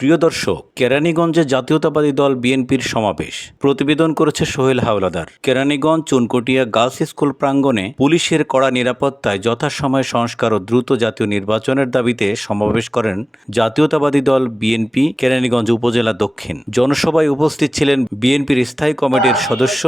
প্রিয় দর্শক, কেরানীগঞ্জে জাতীয়তাবাদী দল বিএনপির সমাবেশ। প্রতিবেদন করেছে সোহেল হাওলাদার। কেরানীগঞ্জ চুনকটিয়া গার্লস স্কুল প্রাঙ্গণে পুলিশের কড়া নিরাপত্তায় যথাসময়ে সংস্কার ও দ্রুত জাতীয় নির্বাচনের দাবিতে সমাবেশ করেন জাতীয়তাবাদী দল বিএনপি, কেরানীগঞ্জ উপজেলা দক্ষিণ। জনসভায় উপস্থিত ছিলেন বিএনপির স্থায়ী কমিটির সদস্য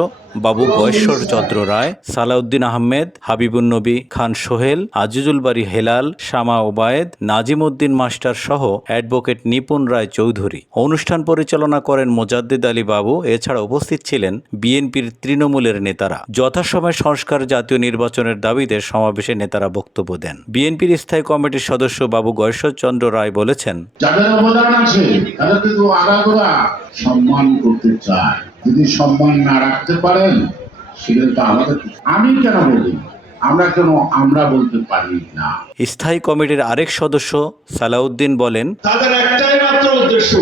বাবু বয়েশ্বর চন্দ্র রায়, সালাউদ্দিন আহমেদ হাবিবুল নবী খান সোহেল, আজিজুল বাড়ি হেলাল, শামা ওবায়েদ নাজিম উদ্দিন মাস্টার সহ অ্যাডভোকেট নিপুণ রায় চৌধুরী। অনুষ্ঠান পরিচালনা করেন মোজাদ্দিদ আলী বাবু এছাড়া উপস্থিত ছিলেন বিএনপির তৃণমূলের নেতারা। যথাসময়ে সংস্কার জাতীয় নির্বাচনের দাবিতে সমাবেশে নেতারা বক্তব্য দেন। বিএনপির স্থায়ী কমিটির সদস্য বাবু গয়েশ্বর চন্দ্র রায় বলেছেন সম্মান করতে চায়। যদি সম্মান না রাখতে পারেন সেটা তো আমাদের আমি কেন বলি? আমরা কেন আমরা বলতে পারি না? স্থায়ী কমিটির আরেক সদস্য সালাউদ্দিন বলেন তাদের উদ্দেশ্য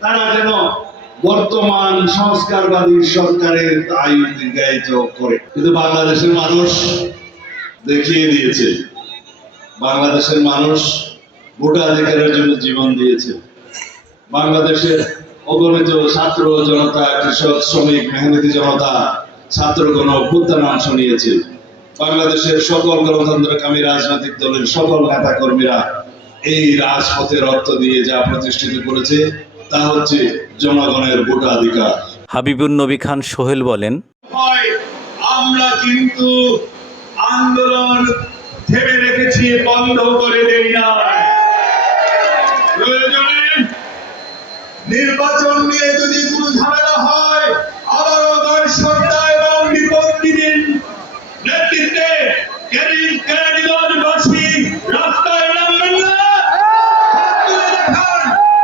তারা যেন বর্তমান সংস্কারবাদী সরকারের দীর্ঘায়িত করে। কিন্তু বাংলাদেশের মানুষ দেখিয়ে দিয়েছে। বাংলাদেশের মানুষ ভোটাধিকারের জন্য জীবন দিয়েছে। বাংলাদেশের অগণিত ছাত্র জনতা, কৃষক, শ্রমিক, মেহনতি জনতা, ছাত্র ছাত্রগণ অভ্যুত্থান অংশ নিয়েছে। বাংলাদেশের সকল গণতন্ত্রকামী রাজনৈতিক দলের সকল নেতা কর্মীরা এই রাজপথে রক্ত দিয়ে যা প্রতিষ্ঠিত করেছে তা হচ্ছে জনগণের ভোটাধিকার। হাবিবুন নবী খান সোহেল বলেন আমরা কিন্তু আন্দোলন থেমে রেখেছি বন্ধ করে দেই প্রয়োজনে নির্বাচন নিয়ে যদি কোনো ঝামেলা হয়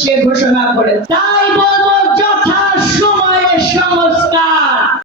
সে ঘোষণা করে তাই বলব